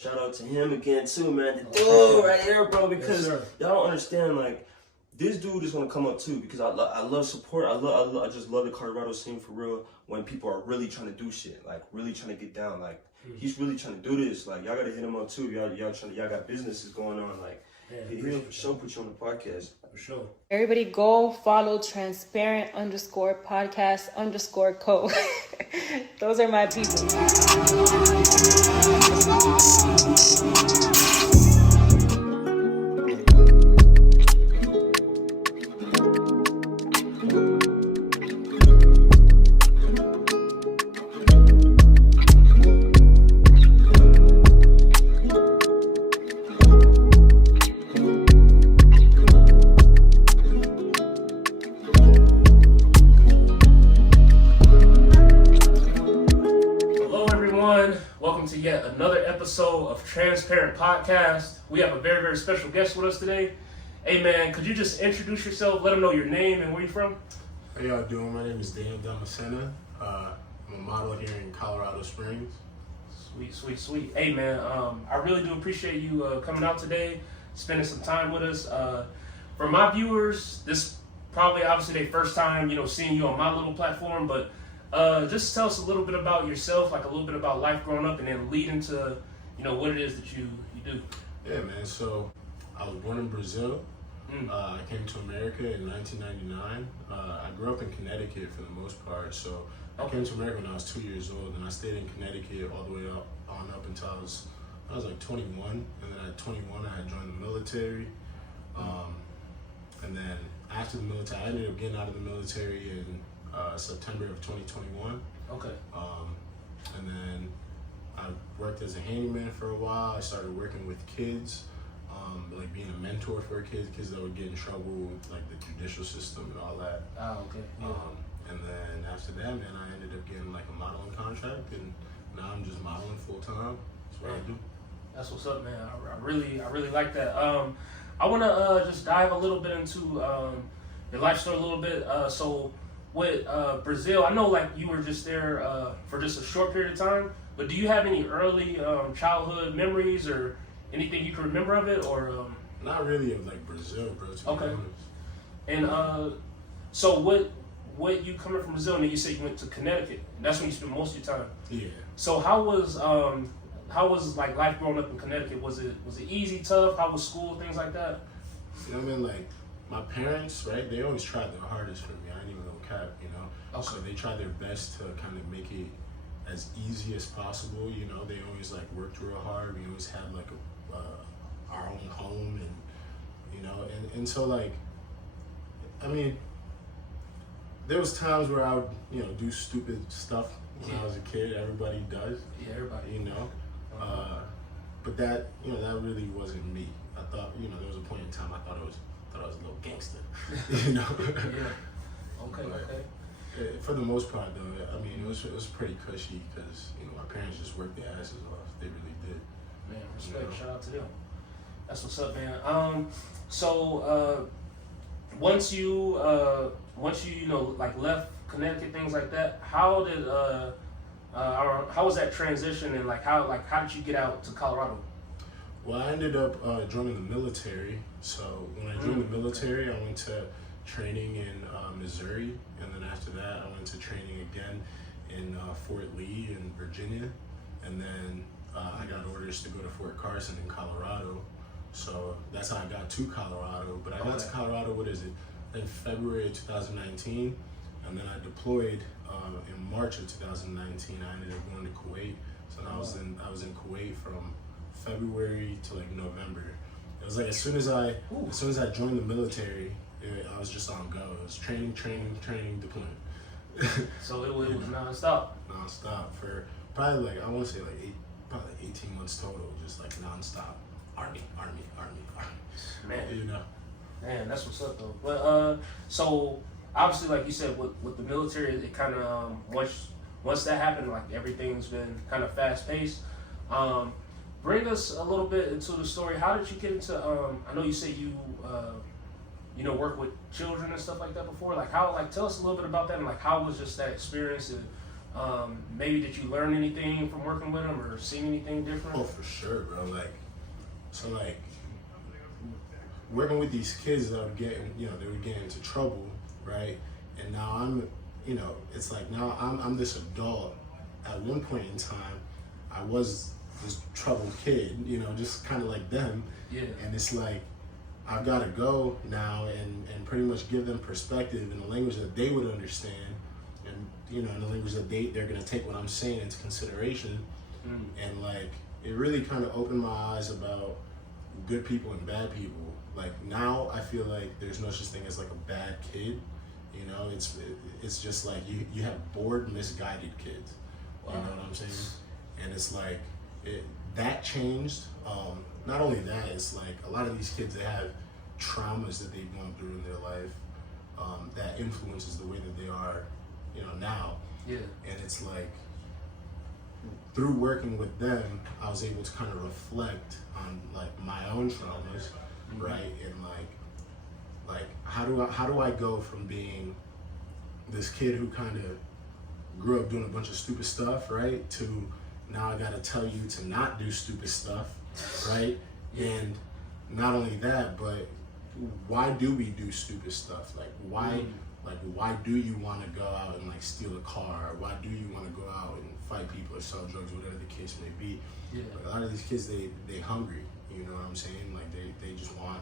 Shout out to him again too, man. The dude right here, bro, because y'all don't understand, like, this dude is gonna come up too, because I love support. I just love the Colorado scene for real. When people are really trying to do shit, like really trying to get down, like he's really trying to do this. Like y'all gotta hit him up too. Y'all got businesses going on. Like he'll for sure put you on the podcast for sure. Everybody go follow transparent_podcast_co. Those are my people. Of Transparent Podcast. We have a very, very special guest with us today. Hey man, could you just introduce yourself, let them know your name and where you're from? How y'all doing? My name is Daniel Damascena. I'm a model here in Colorado Springs. Sweet. Hey man, I really do appreciate you coming out today, spending some time with us. For my viewers, this probably obviously their first time, seeing you on my little platform, but just tell us a little bit about yourself, like a little bit about life growing up, and then lead into what it is that you do. Yeah, man. So I was born in Brazil. I came to America in 1999. I grew up in Connecticut for the most part. So I came to America when I was 2 years old, and I stayed in Connecticut all the way up until I was like 21. And then at 21, I had joined the military. And then after the military, I ended up getting out of the military in September of 2021. Okay. And then I worked as a handyman for a while. I started working with kids, like being a mentor for kids that would get in trouble with like the judicial system and all that. Oh, okay. Yeah. And then after that, man, I ended up getting like a modeling contract, and now I'm just modeling full time. That's what I do. That's what's up, man. I really like that. I want to just dive a little bit into your life story a little bit. So with Brazil, I know like you were just there for just a short period of time. But do you have any early childhood memories or anything you can remember of it, or? Not really of like Brazil, bro. To okay. Be honest. And so what you coming from Brazil, and then you said you went to Connecticut. And that's when you spent most of your time. Yeah. So how was like life growing up in Connecticut? Was it easy, tough? How was school, things like that? You know what I mean? Like my parents, right? They always tried their hardest for me. I ain't even gonna cap, Okay. So they tried their best to kind of make it as easy as possible. They always like worked real hard. We always had like our own home, and so like, I mean, there was times where I would do stupid stuff when I was a kid. Everybody does. Yeah, everybody. But that that really wasn't me. I thought there was a point in time I thought I was a little gangster. Yeah. Okay. For the most part, though, I mean, it was pretty cushy because my parents just worked their asses off. They really did. Man, respect. Shout out to them. That's what's up, man. So once you like left Connecticut, things like that, how was that transition, and how did you get out to Colorado? Well, I ended up joining the military. So when I joined the military, I went to training in Missouri, and then after that I went to training again in Fort Lee in Virginia, and then I got orders to go to Fort Carson in Colorado. So that's how I got to Colorado. But I got to Colorado, in February of 2019, and then I deployed in March of 2019. I ended up going to Kuwait. So I was in Kuwait from February to like November. It was like as soon as I joined the military, I was just on go. It was training, deployment. So it was nonstop. Nonstop for probably like, I want to say like 18 months total, just like nonstop. Army. Man. Man, that's what's up though. But so obviously, like you said, with the military, it kind of once that happened, like everything's been kind of fast paced. Bring us a little bit into the story. How did you get into? I know you say you work with children and stuff like that before. Tell us a little bit about that, and how was just that experience? And Maybe did you learn anything from working with him or seen anything different? Oh, for sure, bro. Like, so like working with these kids that were getting, they would get into trouble, right? And now I'm, it's like now I'm this adult. At one point in time, I was this troubled kid, just kind of like them. Yeah. And it's like, I've got to go now and pretty much give them perspective in a language that they would understand, and in a language that they're gonna take what I'm saying into consideration. And like, it really kind of opened my eyes about good people and bad people. Like now, I feel like there's no such thing as like a bad kid. It's just like you have bored, misguided kids. You know what I'm saying? And it's like that changed. Not only that, it's like a lot of these kids, they have traumas that they've gone through in their life that influences the way that they are, now. Yeah. And it's like, through working with them, I was able to kind of reflect on like my own traumas, right? And like how do I go from being this kid who kind of grew up doing a bunch of stupid stuff, right, to now I gotta tell you to not do stupid stuff, right? And not only that, but why do we do stupid stuff? Like why do you want to go out and like steal a car? Or why do you want to go out and fight people or sell drugs, whatever the case may be? Like a lot of these kids, they hungry, you know what I'm saying? Like they just want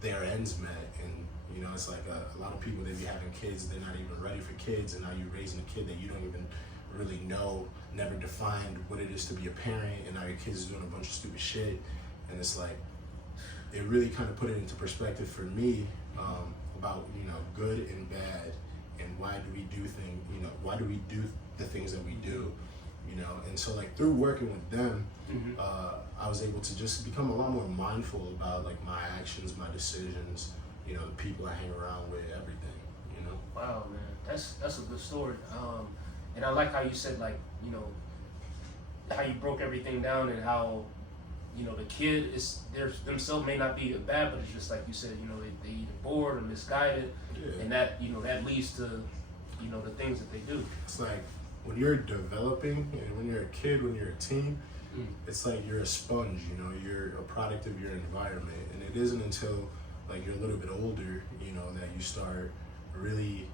their ends met. And it's like a lot of people, they be having kids, they're not even ready for kids, and now you're raising a kid that you don't even really know, never defined what it is to be a parent, and now your kids is doing a bunch of stupid shit. And it's like, it really kind of put it into perspective for me about good and bad, and why do we do why do we do the things that we do, and so like through working with them, I was able to just become a lot more mindful about like my actions, my decisions, the people I hang around with, everything. Wow, man, that's a good story. And I like how you said like how you broke everything down, and how the kid is themselves may not be bad, but it's just like you said, they either bored or misguided, and that that leads to the things that they do. It's like when you're developing, and when you're a kid, when you're a teen, it's like you're a sponge. You're a product of your environment, and it isn't until like you're a little bit older, that you start really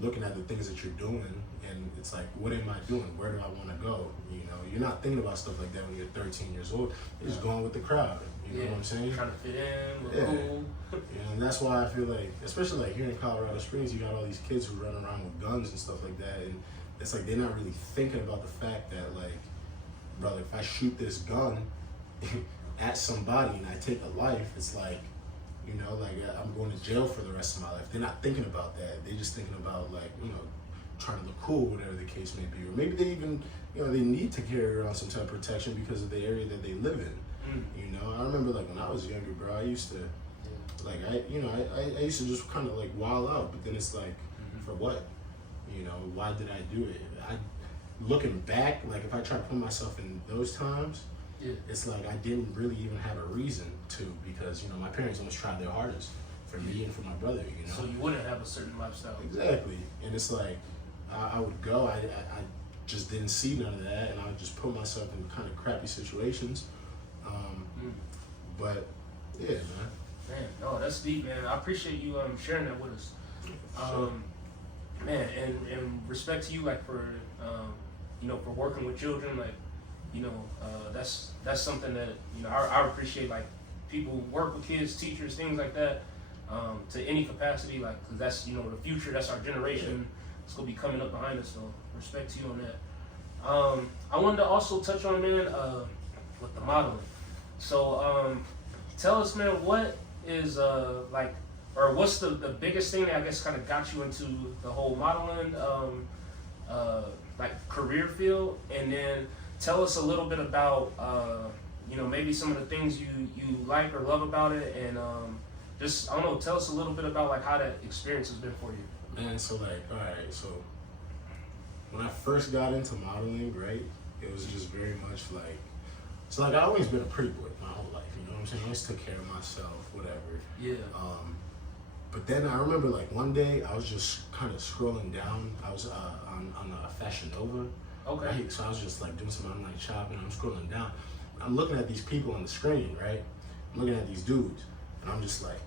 looking at the things that you're doing, and it's like, what am I doing? Where do I want to go? You're not thinking about stuff like that when you're 13 years old. You're just going with the crowd. You know what I'm saying? Trying to fit in, look cool. And that's why I feel like, especially like here in Colorado Springs, you got all these kids who run around with guns and stuff like that, and it's like they're not really thinking about the fact that like, brother, if I shoot this gun at somebody and I take a life, it's like, like I'm going to jail for the rest of my life. They're not thinking about that. They're just thinking about like, trying to look cool, whatever the case may be. Or maybe they even, they need to carry around some type of protection because of the area that they live in. I remember like when I was younger, bro, I used to, like, I used to just kind of like wild out, but then it's like, for what? Why did I do it? Looking back, like if I try to put myself in those times, it's like I didn't really even have a reason to, because my parents almost tried their hardest for me and for my brother. So you wouldn't have a certain lifestyle. Exactly, and it's like I would go. I just didn't see none of that, and I would just put myself in kind of crappy situations. But yeah, man. No, that's deep, man. I appreciate you sharing that with us. Man, and respect to you, like for for working with children, like that's something that I appreciate. Like people who work with kids, teachers, things like that, to any capacity, like, cause that's the future. That's our generation. It's gonna be coming up behind us. So respect to you on that. I wanted to also touch on, man, with the modeling. So tell us, man, what is like, or what's the biggest thing that I guess kind of got you into the whole modeling like career field, and then tell us a little bit about maybe some of the things you like or love about it, and just I don't know, tell us a little bit about like how that experience has been for you. Man, so like, all right, so when I first got into modeling, right, it was just very much like, so like I always been a pretty boy my whole life, you know what I'm saying? I always took care of myself, whatever. Yeah. But then I remember like one day I was just kind of scrolling down. I was on Fashion Nova. Okay. Right? So I was just like doing some online shopping. I'm scrolling down. I'm looking at these people on the screen, right? I'm looking at these dudes, and I'm just like,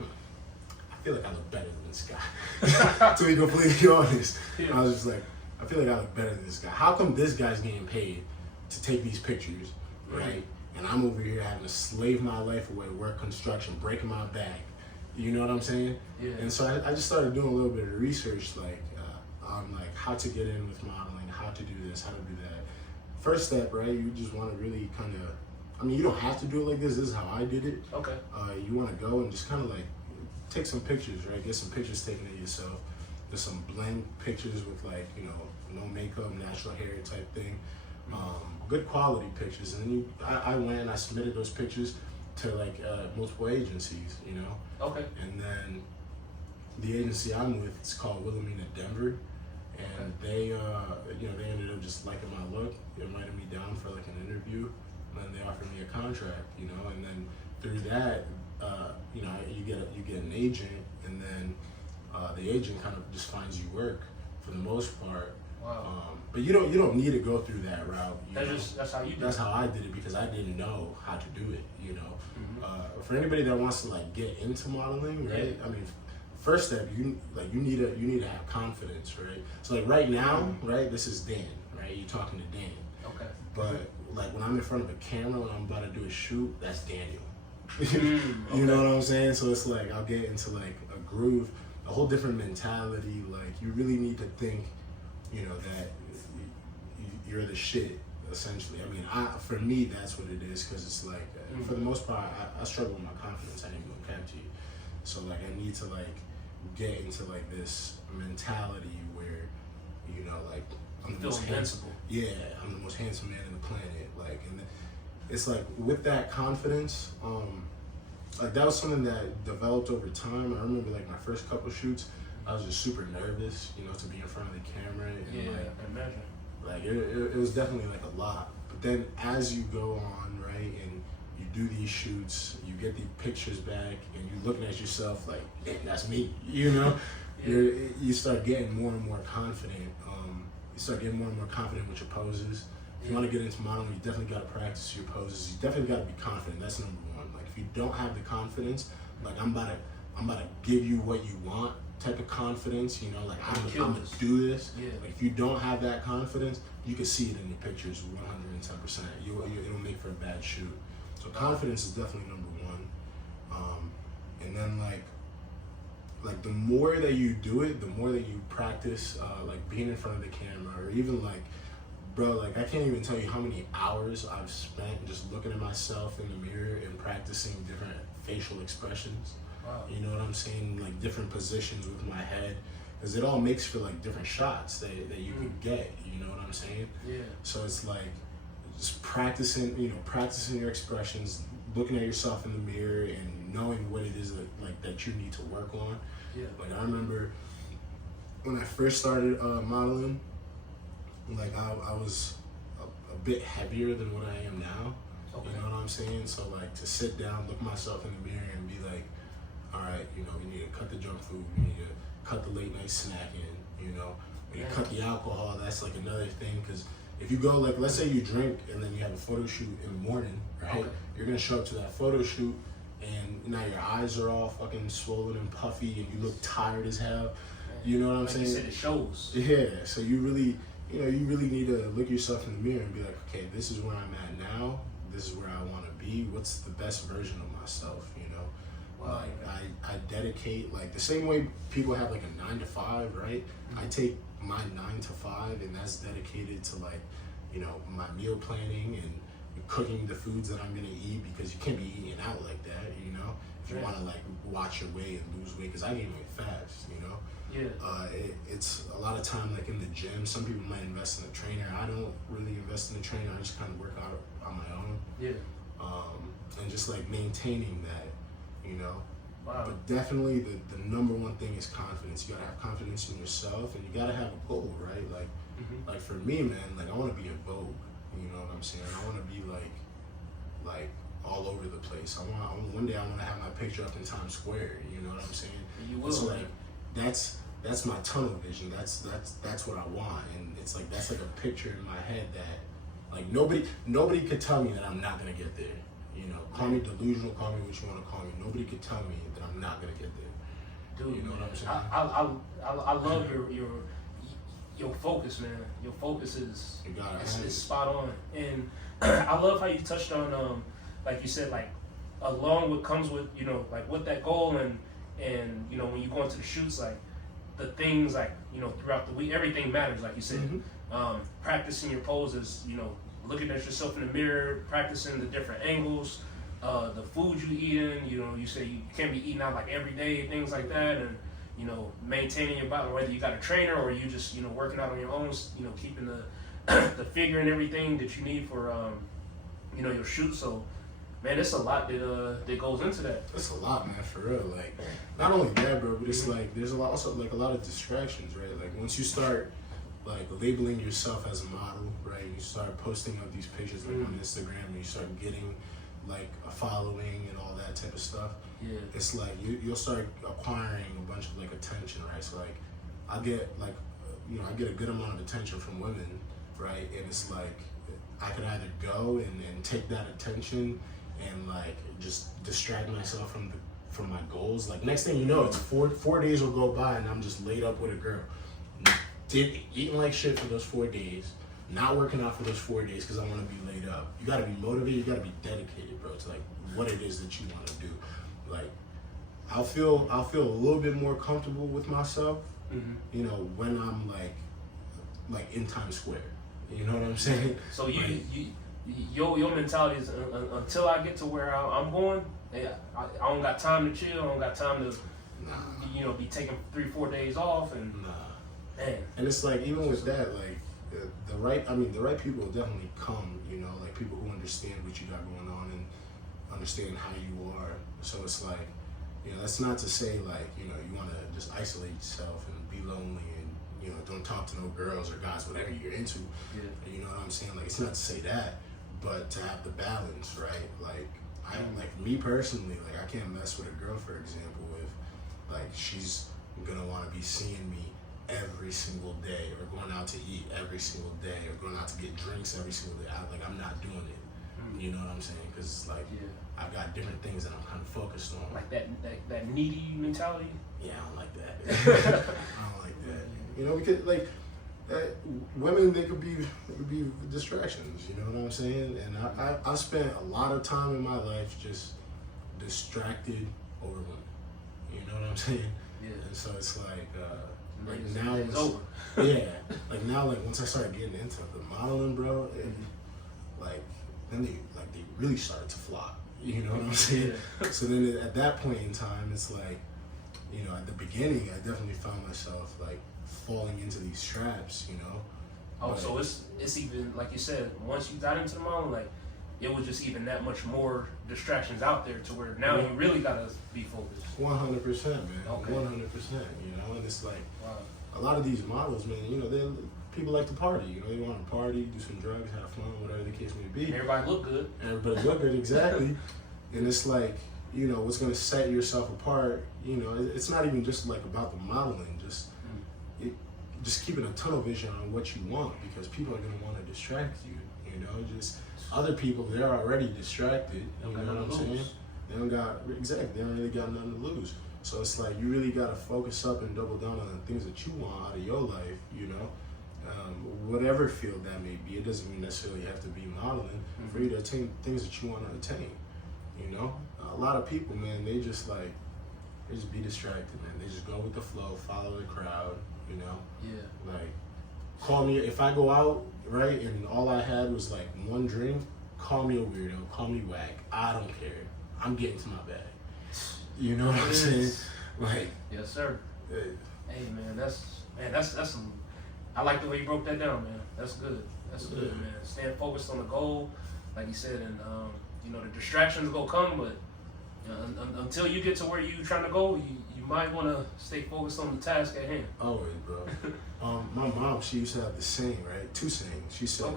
I feel like I look better than this guy. To be completely honest, I was just like, I feel like I look better than this guy. How come this guy's getting paid to take these pictures, right? And I'm over here having to slave my life away, work construction, breaking my back. You know what I'm saying? Yeah. And so I just started doing a little bit of research, like on like how to get in with modeling, how to do this, how to do that. First step, right? You just want to really kind of, I mean, you don't have to do it like this. This is how I did it. Okay. You want to go and just kind of like take some pictures, right? Get some pictures taken of yourself. There's some blend pictures with like, you know, no makeup, natural hair type thing. Good quality pictures. And then I went and I submitted those pictures to like multiple agencies, you know. Okay. And then the agency I'm with, it's called Wilhelmina Denver, and they, you know, they ended up just liking my look. They invited me down for like an interview, and then they offered me a contract, you know. And then through that, you know, you get an agent, and then the agent kind of just finds you work for the most part. Wow. But you don't need to go through that route. That's how you do it. That's how I did it because I didn't know how to do it. You know, for anybody that wants to like get into modeling, right? I mean, first step, you need to have confidence, right? So like right now, right, this is Dan, right? You're talking to Dan. Okay. But like when I'm in front of a camera, when I'm about to do a shoot, that's Daniel. Okay. You know what I'm saying? So it's like I'll get into like a groove, a whole different mentality. Like you really need to think, you know, that you're the shit, essentially. I mean, for me, that's what it is, because it's like, for the most part, I struggle with my confidence. I didn't go cap to you. So like, I need to like get into like this mentality where, you know, like I'm the most handsome. Yeah, I'm the most handsome man on the planet. Like, and it's like with that confidence, like that was something that developed over time. I remember like my first couple shoots, I was just super nervous, you know, to be in front of the camera. And I can imagine. Like it was definitely like a lot. But then as you go on, right, and you do these shoots, you get the pictures back, and you're looking at yourself like, hey, that's me, you know? You start getting more and more confident. You start getting more and more confident with your poses. If you want to get into modeling, you definitely got to practice your poses. You definitely got to be confident. That's number one. Like if you don't have the confidence, like I'm about to give you what you want type of confidence, you know, like I'm gonna do this. Yeah. Like if you don't have that confidence, you can see it in your pictures 110%. It'll make for a bad shoot. So confidence is definitely number one. And then like the more that you do it, the more that you practice, like being in front of the camera, or even like, bro, like I can't even tell you how many hours I've spent just looking at myself in the mirror and practicing different facial expressions. Wow. You know what I'm saying? Like different positions with my head, because it all makes for like different shots that you could get. You know what I'm saying? Yeah. So it's like just practicing, you know, practicing your expressions, looking at yourself in the mirror, and knowing what it is that you need to work on. Yeah. Like I remember when I first started modeling, like I was a bit heavier than what I am now. Okay. You know what I'm saying? So like to sit down, look myself in the mirror, and be like, all right, you know, we need to cut the junk food, we need to cut the late night snacking, you know, when you cut the alcohol, that's like another thing, because if you go, like, let's say you drink and then you have a photo shoot in the morning, right? Okay. You're gonna show up to that photo shoot and now your eyes are all fucking swollen and puffy and you look tired as hell. You know what I'm saying? You said it shows. Yeah, so you really need to look yourself in the mirror and be like, okay, this is where I'm at now, this is where I wanna be, what's the best version of myself, you know? Wow. Like I dedicate, like the same way people have like a 9 to 5, right? Mm-hmm. I take my 9 to 5 and that's dedicated to like, you know, my meal planning and cooking the foods that I'm gonna eat, because you can't be eating out like that, you know? If you wanna like watch your weight and lose weight, because I gain weight fast, you know? Yeah. It's a lot of time like in the gym. Some people might invest in a trainer. I don't really invest in a trainer. I just kind of work out on my own. Yeah. And just like maintaining that, you know. Wow. But definitely the number one thing is confidence. You gotta have confidence in yourself, and you gotta have a goal, right? Like, like for me, man, like I want to be in Vogue. You know what I'm saying? I want to be like all over the place. One day I want to have my picture up in Times Square. You know what I'm saying? You will. It's like that's my tunnel vision. That's what I want, and it's like that's like a picture in my head that like nobody could tell me that I'm not gonna get there. You know, call me delusional, call me what you want to call me. Nobody could tell me that I'm not gonna get there. Dude, you know what I'm saying? I love your focus, man. Your focus is spot on, and I love how you touched on like you said, like along what comes with, you know, like with that goal, and you know, when you go into the shoots, like the things, like, you know, throughout the week, everything matters, like you said. Practicing your poses, you know, looking at yourself in the mirror, practicing the different angles, the food you eating, you know, you say you can't be eating out like every day, things like that, and you know, maintaining your body, whether you got a trainer or you just, you know, working out on your own, you know, keeping the figure and everything that you need for you know, your shoot. So man, it's a lot that goes into that. It's a lot, man, for real. Like, not only that, bro, but it's like there's also like a lot of distractions, right? Like once you start like labeling yourself as a model, right? You start posting up these pictures like on Instagram, and you start getting like a following and all that type of stuff. Yeah. It's like you'll start acquiring a bunch of like attention, right? So like I get like I get a good amount of attention from women, right? And it's like I could either go and take that attention and like just distract myself from my goals. Like next thing you know, it's four days will go by and I'm just laid up with a girl. Eating like shit for those 4 days, not working out for those 4 days because I want to be laid up. You got to be motivated. You got to be dedicated, bro, to like what it is that you want to do. Like I'll feel a little bit more comfortable with myself, you know, when I'm like in Times Square. You know what I'm saying? So your mentality is until I get to where I'm going, I don't got time to chill. I don't got time to, you know, be taking 3-4 days off and. Man. And it's like even with that, like the right people will definitely come, you know, like people who understand what you got going on and understand how you are. So it's like, you know, that's not to say like, you know, you want to just isolate yourself and be lonely and, you know, don't talk to no girls or guys, whatever you're into. Yeah. You know what I'm saying? Like it's not to say that, but to have the balance, right? Like like me personally, like I can't mess with a girl, for example, if like she's gonna want to be seeing me every single day or going out to eat every single day or going out to get drinks every single day. I'm not doing it. You know what I'm saying? Because like I've got different things that I'm kind of focused on. Like that needy mentality. Yeah, I don't like that. I don't like that. You know, because like women, they could be distractions. You know what I'm saying? And I spent a lot of time in my life just distracted over women. You know what I'm saying? Yeah. And so it's like now it's over. Yeah. Like now, like once I started getting into the modeling, bro, like then they really started to flop. You know what I'm saying? Yeah. So then at that point in time, it's like, you know, at the beginning, I definitely found myself like falling into these traps. You know. Oh, but, so it's even like you said, once you got into the modeling, like it was just even that much more distractions out there to where now you really gotta be focused. 100%, man. Okay. 100%. You know, and it's like a lot of these models, man. You know, people like to party. You know, they want to party, do some drugs, have fun, whatever the case may be. And everybody look good. Everybody look good, exactly. And it's like, you know, what's gonna set yourself apart. You know, it's not even just like about the modeling. Just keeping a tunnel vision on what you want, because people are gonna want to distract you. You know, just other people, they're already distracted. You know what I'm saying? They don't really got nothing to lose. So it's like you really gotta focus up and double down on the things that you want out of your life. You know, whatever field that may be. It doesn't mean necessarily have to be modeling for you to attain things that you want to attain. You know, a lot of people, man, they just be distracted, man. They just go with the flow, follow the crowd. You know, like call me if I go out, right, and all I had was like one drink. Call me a weirdo, call me whack. I don't care. I'm getting to my bag. You know what I'm saying? Like, yes, sir. Hey, man, that's some. I like the way you broke that down, man. That's good. That's good, man. Staying focused on the goal, like you said, and you know, the distractions will come, but you know, until you get to where you're trying to go, you might want to stay focused on the task at hand. Always, bro. My mom, she used to have this saying, right? Two sayings. She said,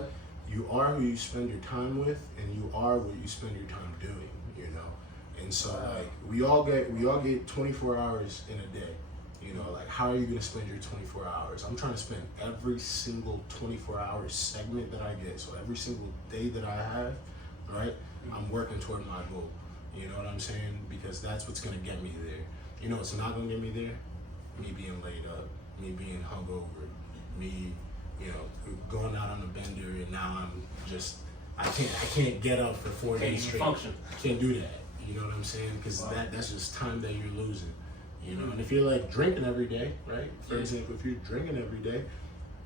you are who you spend your time with, and you are what you spend your time doing, you know. And so like we all get 24 hours in a day. You know, like how are you gonna spend your 24 hours? I'm trying to spend every single 24-hour segment that I get. So every single day that I have, right? I'm working toward my goal. You know what I'm saying? Because that's what's gonna get me there. You know what's not gonna get me there? Me being laid up, me being hungover, me, you know, going out on a bender, and now I'm just I can't get up for 4 days straight. Function. Can't do that. You know what I'm saying? Because that's just time that you're losing. You know, and if you're like drinking every day, right? For example, if you're drinking every day,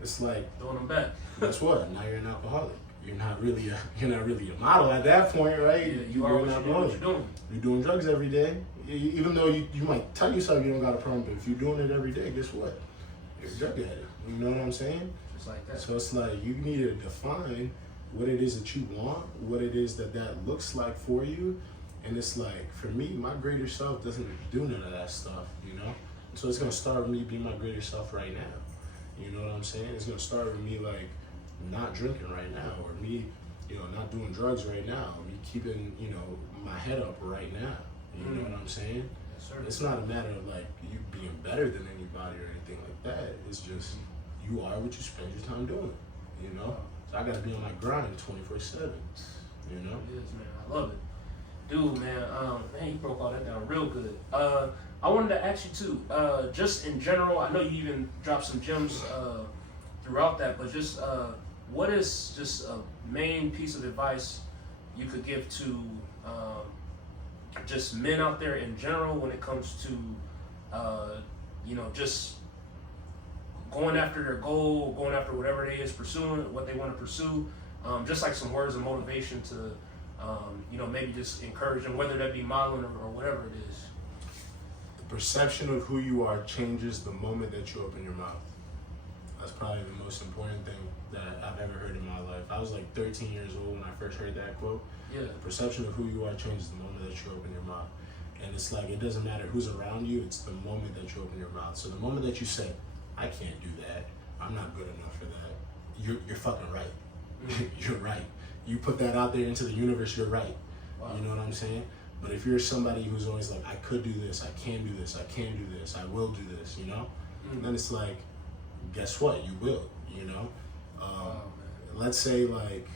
it's like throwing them back. Guess what? Now you're an alcoholic. You're not really a model at that point, right? Yeah, you're doing drugs every day. Even though you might tell yourself you don't got a problem, but if you're doing it every day, guess what? You're a drug addict. You know what I'm saying? Just like that. So it's like you need to define what it is that you want, what it is that looks like for you. And it's like, for me, my greater self doesn't do none of that stuff, you know? So it's gonna start with me being my greater self right now. You know what I'm saying? It's gonna start with me like not drinking right now, or me, you know, not doing drugs right now, me keeping, you know, my head up right now. You know what I'm saying? Yes, sir. It's not a matter of like you being better than anybody or anything like that. It's just you are what you spend your time doing, you know? So I gotta be on my grind 24/7, you know? It is, man. I love it. Dude, man, you broke all that down real good. I wanted to ask you too, just in general, I know you even dropped some gems throughout that, but just what is just a main piece of advice you could give to just men out there in general when it comes to, you know, just going after their goal, going after whatever it is, pursuing what they want to pursue, just like some words of motivation to, you know, maybe just encourage them, whether that be modeling or whatever it is. The perception of who you are changes the moment that you open your mouth. That's probably the most important thing that I've ever heard in my life. I was like 13 years old when I first heard that quote. Yeah. The perception of who you are changes the moment that you open your mouth. And it's like, it doesn't matter who's around you, it's the moment that you open your mouth. So the moment that you say, I can't do that, I'm not good enough for that, you're fucking right. You're right. You put that out there into the universe, you're right. Wow. You know what I'm saying? But if you're somebody who's always like, I could do this, I can do this, I can do this, I will do this, you know? Then it's like, guess what? You will, you know? Let's say like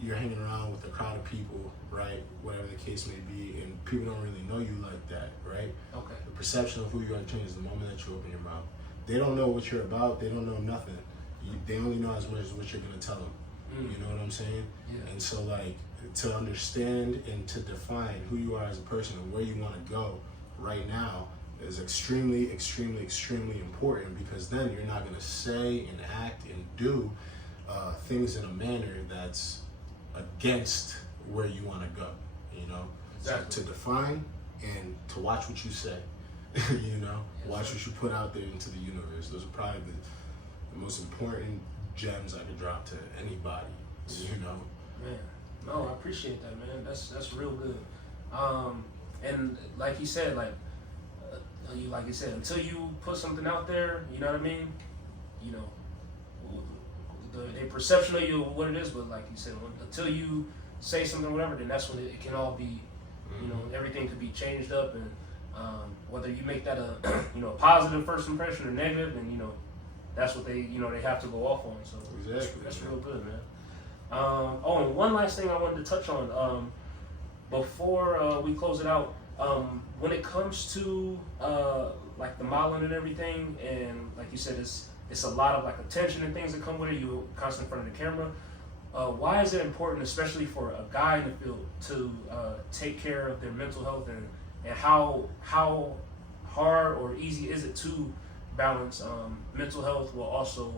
you're hanging around with a crowd of people, right? Whatever the case may be, and people don't really know you like that, right? Okay. The perception of who you are changes the moment that you open your mouth. They don't know what you're about, they don't know nothing. They only know as much as what you're gonna tell them. You know what I'm saying? Yeah. And so like, to understand and to define who you are as a person and where you want to go right now is extremely, extremely, extremely important, because then you're not going to say and act and do things in a manner that's against where you want to go, you know? Exactly. So to define and to watch what you say, you know? Watch what you put out there into the universe. Those are probably the most important gems I could drop to anybody, you know? Man, no, I appreciate that, man. That's real good. And like he said, like you said, until you put something out there, you know what I mean? You know, the perception of you, what it is, but like you said, until you say something, whatever, then that's when it can all be, you know, everything could be changed up, and whether you make that a, you know, positive first impression or negative, and you know, that's what they, you know, they have to go off on. So exactly, that's real good, man. Oh, and one last thing I wanted to touch on before we close it out. When it comes to like the modeling and everything, and like you said, it's a lot of like attention and things that come with it. You're constantly in front of the camera. Why is it important, especially for a guy in the field, to take care of their mental health, and how hard or easy is it to balance mental health while also,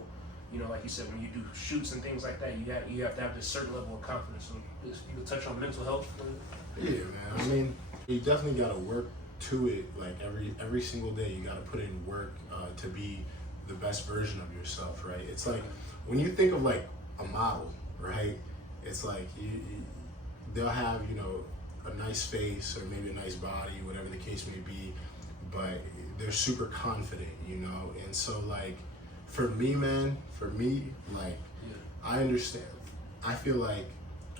you know, like you said, when you do shoots and things like that, you have to have this certain level of confidence. So if you could touch on mental health. Yeah, man. I mean, you definitely got to work to it. Like every single day, you got to put in work to be the best version of yourself, right? It's like when you think of like a model, right? It's like they'll have, you know, a nice face or maybe a nice body, whatever the case may be, but they're super confident, you know? And so like, for me, man, like, I understand. I feel like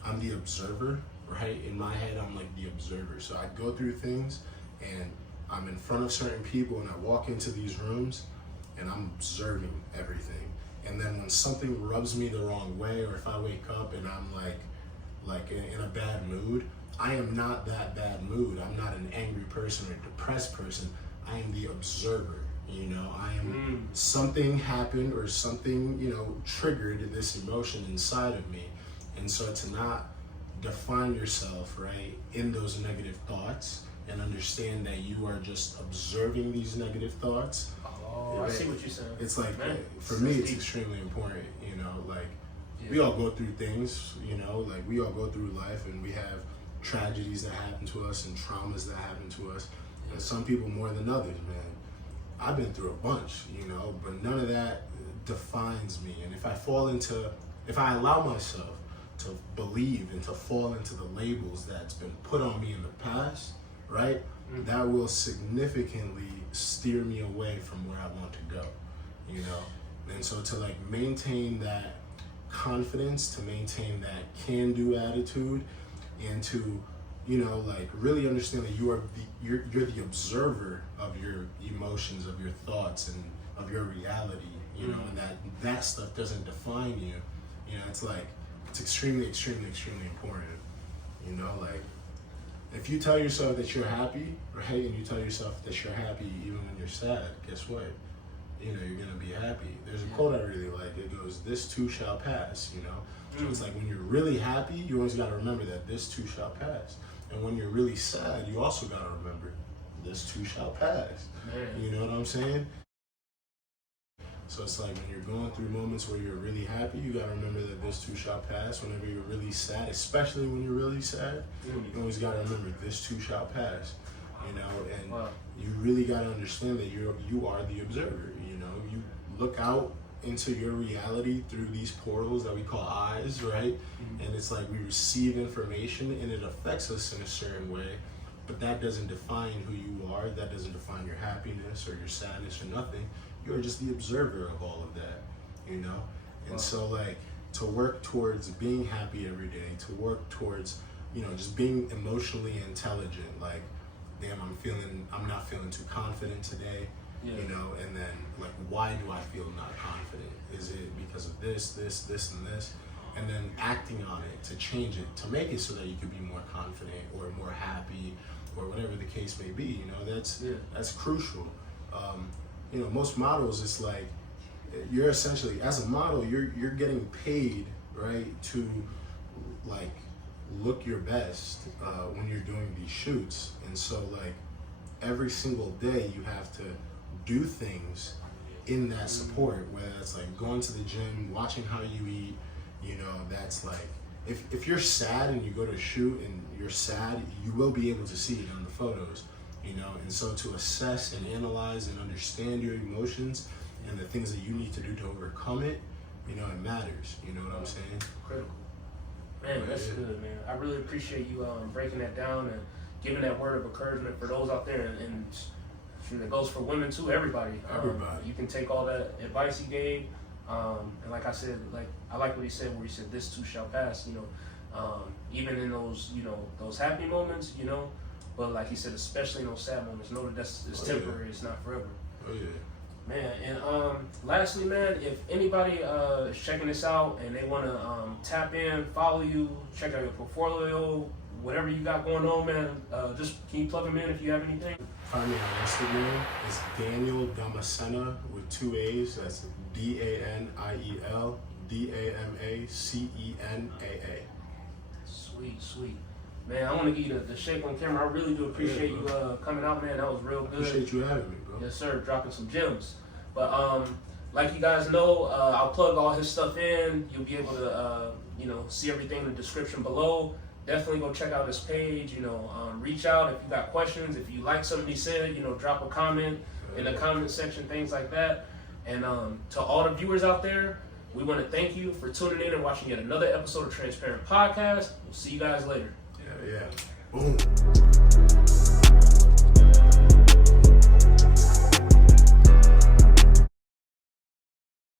I'm the observer, right? In my head, I'm like the observer. So I go through things and I'm in front of certain people and I walk into these rooms and I'm observing everything. And then when something rubs me the wrong way, or if I wake up and I'm like in a bad mood, I am not that bad mood. I'm not an angry person or a depressed person. I am the observer. You know, I am something happened or something, you know, triggered this emotion inside of me. And so to not define yourself, right, in those negative thoughts and understand that you are just observing these negative thoughts. Oh, right? I see what you're saying. It's like, man, for me, it's extremely important, you know, like we all go through things, you know, like we all go through life and we have tragedies that happen to us and traumas that happen to us. And some people more than others, man. I've been through a bunch, you know, but none of that defines me. And if I allow myself to believe and to fall into the labels that's been put on me in the past, right, that will significantly steer me away from where I want to go, you know? And so to like maintain that confidence, to maintain that can-do attitude, and to, you know, like really understand that you're the observer of your emotions, of your thoughts, and of your reality, you know, and that stuff doesn't define you. You know, it's like, it's extremely, extremely, extremely important. You know, like, if you tell yourself that you're happy, right, and you tell yourself that you're happy even when you're sad, guess what? You know, you're gonna be happy. There's a quote I really like. It goes, "This too shall pass," you know? So it's like when you're really happy, you always gotta remember that this too shall pass. And when you're really sad, you also gotta remember, this too shall pass. Man. You know what I'm saying? So it's like when you're going through moments where you're really happy, you gotta remember that this too shall pass. Whenever you're really sad, especially when you're really sad, you always gotta remember this too shall pass. You know, and you really gotta understand that you are the observer. You know, you look out into your reality through these portals that we call eyes, right? And it's like we receive information and it affects us in a certain way, but that doesn't define who you are. That doesn't define your happiness or your sadness or nothing. You're just the observer of all of that, you know? And so like to work towards being happy every day, to work towards, you know, just being emotionally intelligent, like, damn, I'm not feeling too confident today. You know, and then like, why do I feel not confident? Is it because of this, and this? And then acting on it to change it, to make it so that you could be more confident or more happy or whatever the case may be. You know, that's crucial. You know, most models, it's like you're essentially, as a model, you're getting paid, right, to like look your best when you're doing these shoots. And so like every single day you have to do things in that support, whether that's like going to the gym, watching how you eat, you know, that's like, if you're sad and you go to shoot and you're sad, you will be able to see it on the photos, you know, and so to assess and analyze and understand your emotions and the things that you need to do to overcome it, you know, it matters, you know what I'm saying? Critical. Man, that's good, man. I really appreciate you breaking that down and giving that word of encouragement for those out there, and it goes for women too, everybody. You can take all that advice he gave, and like I said, like I like what he said, where he said, "This too shall pass." You know, even in those, you know, those happy moments, you know, but like he said, especially in those sad moments, know that it's temporary. It's not forever. Oh yeah. Man, and lastly, man, if anybody is checking this out and they want to tap in, follow you, check out your portfolio, whatever you got going on, man, just can you plug them in if you have anything? Find me on Instagram. It's Daniel Damascena with 2 A's. That's DANIEL DAMACENAA. Sweet, sweet. Man, I want to give you the shake on camera. I really do appreciate you coming out, man. That was real good. Appreciate you having me, bro. Yes, sir. Dropping some gems. But like you guys know, I'll plug all his stuff in. You'll be able to, you know, see everything in the description below. Definitely go check out his page. You know, reach out if you got questions. If you like something he said, you know, drop a comment in the comment section, things like that. And to all the viewers out there, we want to thank you for tuning in and watching yet another episode of Transparent Podcast. We'll see you guys later. Yeah. Boom.